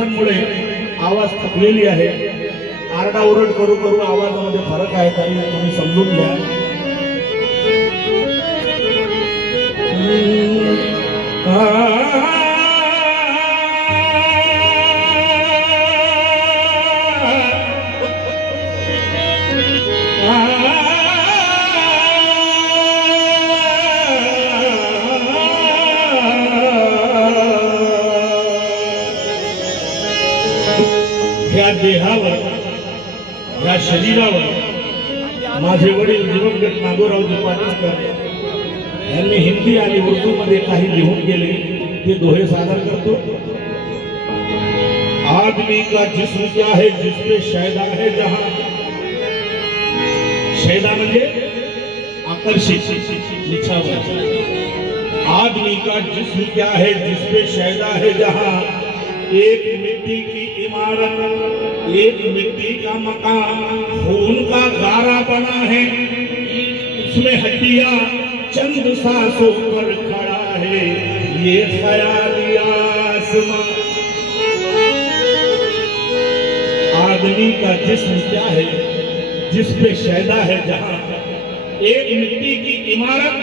दिवसांमुळे आवाज थकलेली आहे. आरडाओरड करू करू आवाजामध्ये फरक आहे, तरी तुम्ही समजून घ्या. ह्या देहावर, ह्या शरीरावर माझे वडील दिवंगत नागोरावजी पाटणकर यांनी हिंदी आणि उर्दू मध्ये काही लिहून गेले, ते दोहे सादर करतो. आदमी का जिस्म क्या है जिसपे शैदा है जहां. शैदा म्हणजे आकर्षित, निछावर. आदमी का जिस्म क्या है जिसपे शैदा है जहां. एक मिट्टी की इमारत, एक मिट्टी का मकान, खून का गारा बना है, उसमें हड्डियां चंद सांसों पर खड़ा है, ये ख्याली आसमां. आदमी का जिस्म क्या है जिस पे शैदा है जहां. एक मिट्टी की इमारत,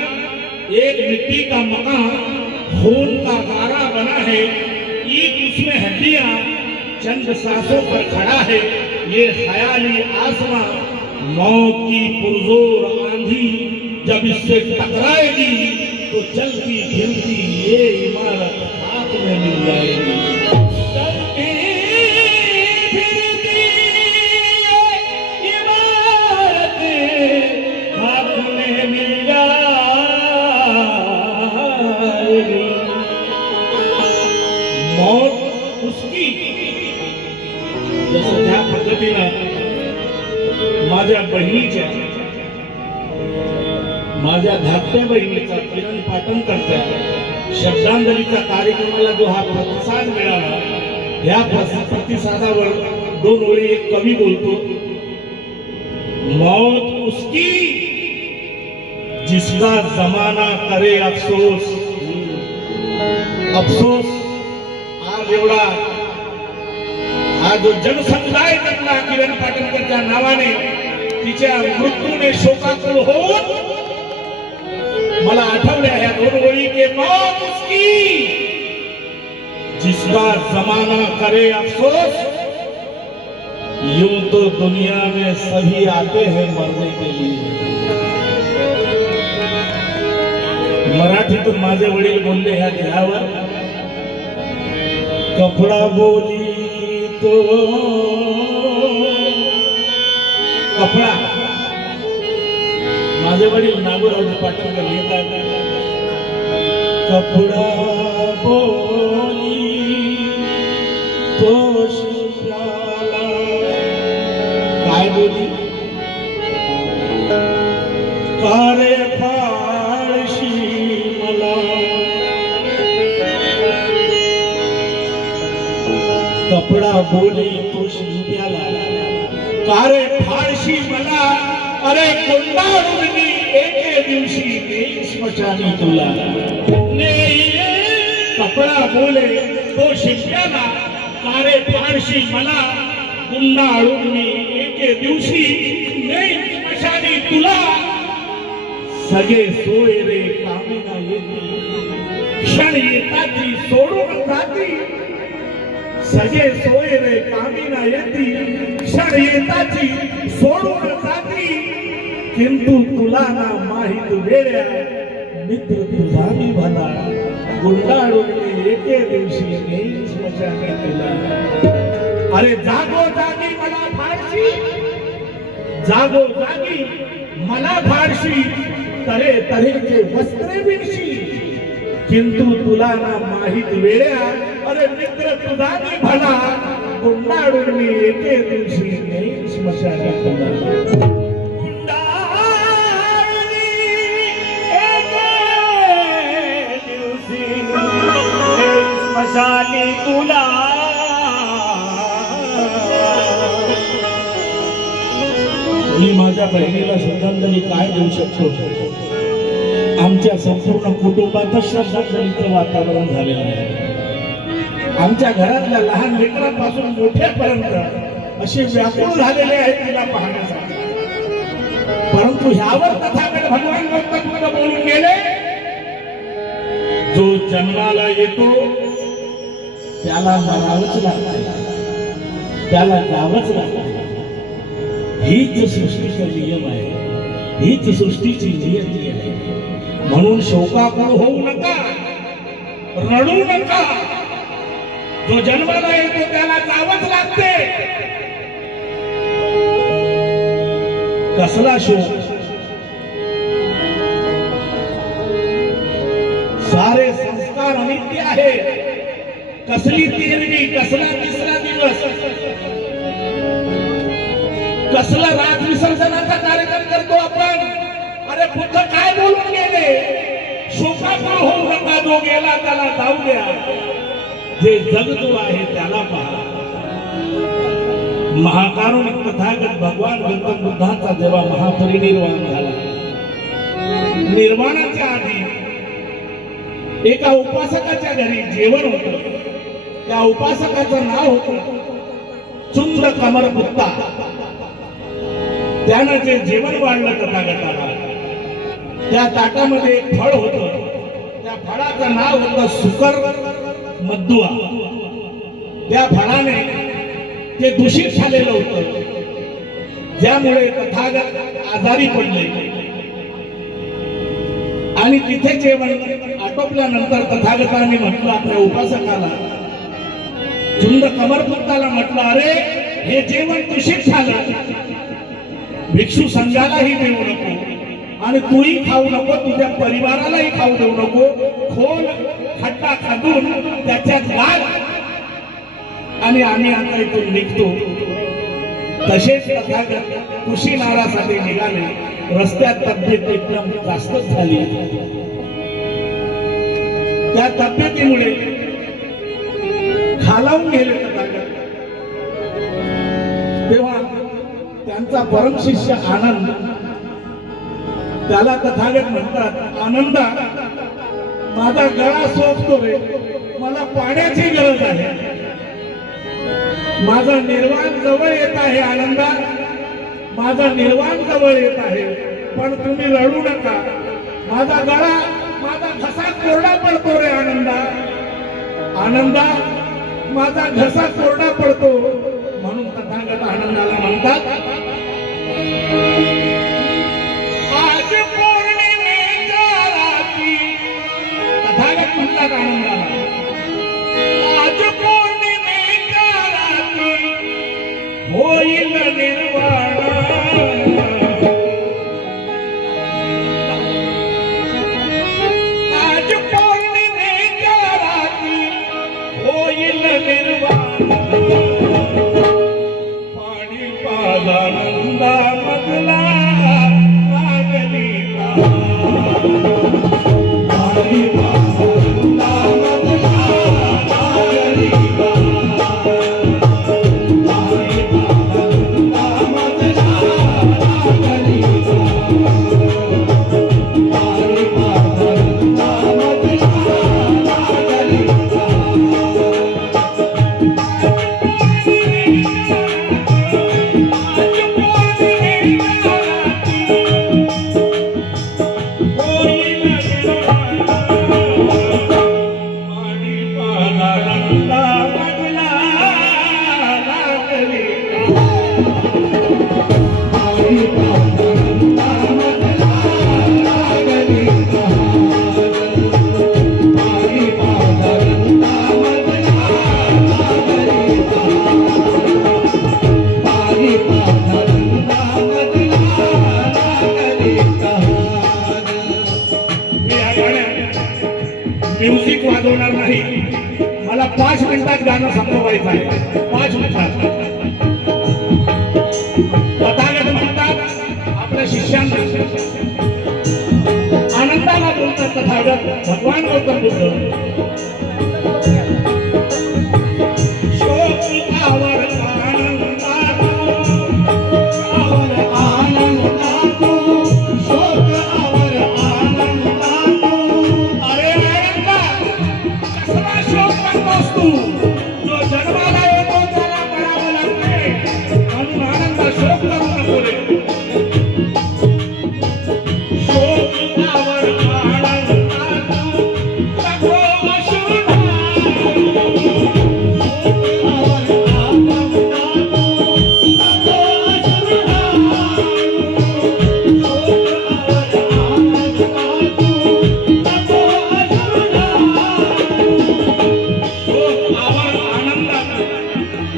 एक मिट्टी का मकान, खून का गारा बना है, ईद उसमें हड्डियां चंद सांसों पर खड़ा है, ये ख्याली आसमां. मौत की पुरजोर आंधी जब इससे टकराएगी तो चलती फिरती ये इमारत हाथ में मिल जाएगी. चलती फिरती ये इमारत हाथ में मिल जाएगी. मौत उसकी जसं त्या पद्धतीनं माझ्या बहिणीच्या, माझ्या धाकट्या बहिणीचा किरण पाटणकरच्या श्रद्धांजलीच्या कार्यक्रमाला जो हा प्रतिसाद मिळाला, ह्या प्रतिसादावर दोन ओळी एक कवी बोलतो. मौत उसकी जिसका जमाना करे अफसोस. अफसोस आज एवढा हा जो जनसमुदाय जगला किरण पाटणकरच्या नावाने, तिच्या मृत्यूने शोकाकुल होऊन मला आठवल्या ह्या दोन ओळी के. मौत उसकी जिसका जमाना करे अफसोस. यूं तो दुनिया में सभी आते हैं मरने के लिए. मराठीतून माझे वडील बोलले ह्या देहावर. कपडा बोली तो कपडा. माझे वडील नागोरावजी पाटणकर लिहितात, कपडा बोली तो शिवलाला. काय बोली? कारे फाळशी मला. कपडा बोली तो शिवलाला, कारे फाळशी मला. अरे गुंडाळून मी एके दिवशी नेईन स्मशानी तुला. कपडा बोले तो शिंप्याला, कारे फाळशी मला. गुंडाळून मी एके दिवशी नेईन स्मशानी तुला. सगळे सोय रे कामी ना येती, क्षण येताची सोडून जाती. सगळे सोय रे कामी ना येती, क्षण येताची सोडून जाती. किंतु तुला ना माहित वेड्या, मित्र तुझा मी भला. गुंडाळून मी एके दिवशी नेईन स्मशानी तुला. अरे जागो जागी मला फाडशी, जागो जागी मला फाडशी. तरे तऱ्हेचे वस्त्रे विणशी, किंतु तुला ना माहित वेड्या. अरे मित्र तुझा मी भला. गुंडाळून मी एके दिवशी नेईन स्मशानी तुला. मशाली तुला. मी माझ्या बहिणीला श्रद्धांजली काय देऊ शकतो? आमच्या संपूर्ण कुटुंबात श्रद्धांजलीचं वातावरण झालेलं आहे. आमच्या घरातल्या लहान लेकरांपासून मोठ्यापर्यंत असे व्याकुळ झालेले आहेत तिला पाहण्यासाठी. परंतु ह्यावर तथागत भगवान गौतम बुद्ध बोलून गेले, जो जन्माला येतो त्याला मरावंच लागतं, त्याला जावंच लागतं. हीच सृष्टीचा नियम आहे, हीच सृष्टीची नियती आहे. म्हणून शोकाकुळ होऊ नका, रडू नका. जो जन्माला येतो त्याला जावंच लागते. कसला शोक, सारे संस्कार अनित्य आहे. कसली तिरणी, कसला तिसरा दिवस, कसला राज विसर्जनाचा कार्यक्रम करतो आपण. अरे बुद्ध काय बोलून गेले, शोकाकुळ होऊ नका, जो गेला त्याला जाऊ द्या, जे जगतो आहे त्याला पहा. महाकारुणिक तथागत भगवान गौतम बुद्धांचा जेव्हा महापरिनिर्वाण झाला, निर्वाणाच्या आधी एका उपासकाच्या घरी जेवण होतं. त्या उपासकाचं नाव होतं चुंद कमरपुत्ता. त्यानं जे जेवण वाढलं तथागताला, त्या ताटामध्ये एक फळ होतं. त्या फळाचं नाव होतं सुकर मद्दुआ. त्या फळाने ते दूषित झालेलं होतं, ज्यामुळे तथागत आजारी पडले. आणि तिथे जेवण आटोपल्यानंतर तथागतांनी म्हटलं आपल्या उपासकाला, चुंद कमरपुत्ताला म्हटलं, अरे हे जेवण दूषित झालं, भिक्षू संघालाही देऊ नको आणि तूही खाऊ नको, तुझ्या परिवारालाही खाऊ देऊ नको. खोल खड्डा खांदून त्याच्यात घाल आणि आम्ही आता इथून निघतो. तसेच तथागत कुशीनारासाठी निघाले. रस्त्यात तब्येत एकदम जास्तच झाली. त्या तब्येतीमुळे खालावून गेले तथागत. तेव्हा त्यांचा परम शिष्य आनंद, त्याला तथागत म्हणतात, आनंदा माझा गळा सोकतो रे, मला पाण्याची गरज आहे, माझा निर्वाण जवळ येत आहे. आनंदा माझा निर्वाण जवळ येत आहे, पण तुम्ही रडू नका. माझा गळा, माझा घसा कोरडा पडतो रे आनंदा. आनंदा माझा घसा कोरडा पडतो. म्हणून तथागत आनंदाला म्हणतात, आज पौर्णिमेच्या रात्री, तथागत म्हणतात आनंदाला, आज पौर्णिमेच्या रात्री होईल निर्वाण. आज पौर्णिमेच्या रात्री होईल निर्वाण. पाणी पाजा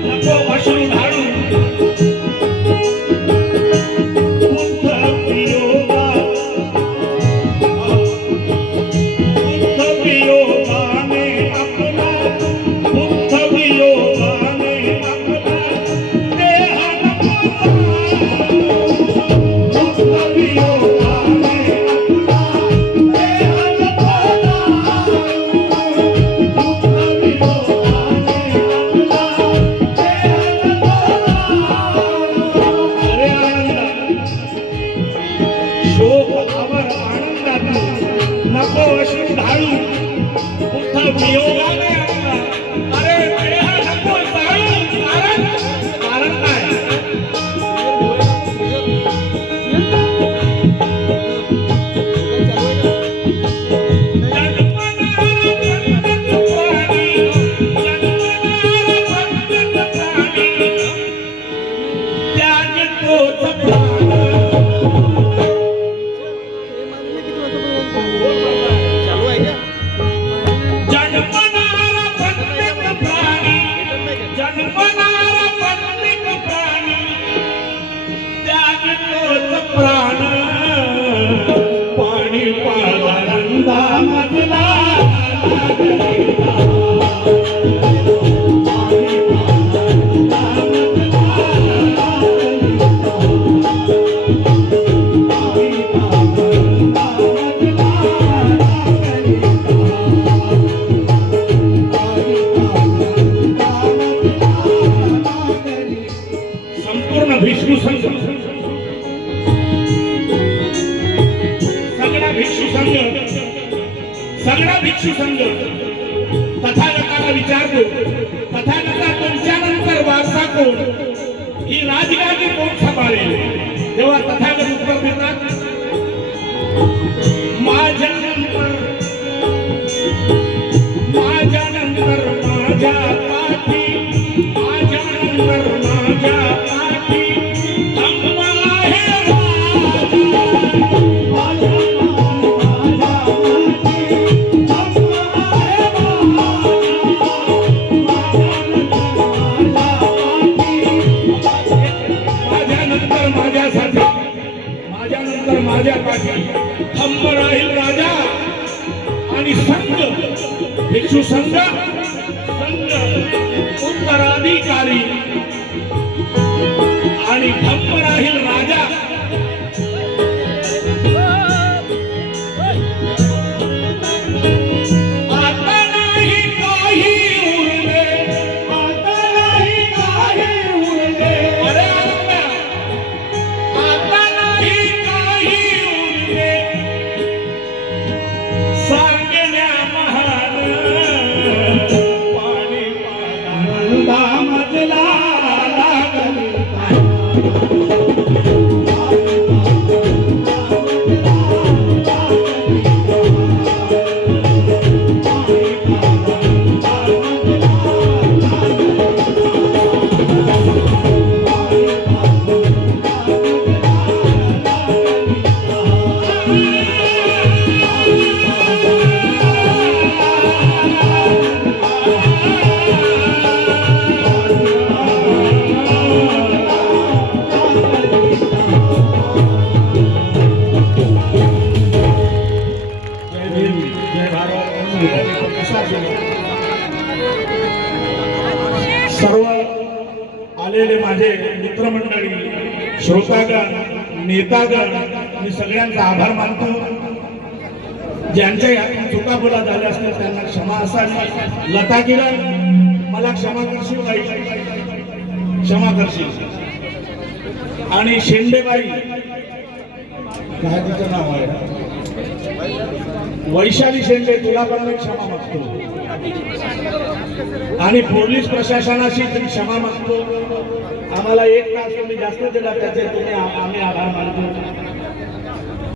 नको अश्रू ढाळू बुद्ध वियोगाने आपला बुद्ध वियोगाने आपला देह नको बुद्ध वियोगाने आपला देह नको नको अश्रू ढाळू बुद्ध वियोगाने आपला अरे देह नको जाळू कारण काय प्राण पाणी पाळंदा मजला संपूर्ण विष्णू संघ सगळा भिक्षू संघ तथागताला विचारतो तथागता तुमच्यानंतर वारसा कोण ही राजगादी कोण सांभाळेल तेव्हा तथागत उत्तर देतात माझ्यानंतर माझ्या पाठी माझ्यानंतर माझ्या पाठी धम्म आहे माझ्या पाठी धम्म राहील राजा आणि संघ भिक्षू संघ उत्तराधिकारी आणि धम्म राहील राजा आता नाही काही उरले आता नाही काही उरले अरे आता नाही काही उरले सांगण्या महान पाणी पाळंदा मजला सर्व आलेले माझे मित्रमंडळी श्रोतागण नेतागण मी सगळ्यांचा आभार मानतो ज्यांच्या यातून चुकाबुला झाल्या असतील त्यांना क्षमा असावी लता किरण मला क्षमा करशील बाई क्षमा करशील आणि शेंडेबाई काय तिचं नाव आहे वैशाली शेंडे तुला पण मी क्षमा मागतो आणि पोलीस प्रशासनाशी तुम्ही क्षमा मागतो आम्हाला 1 तास तुम्ही जास्त दिला त्याचे तुम्ही आम्ही आभार मानतो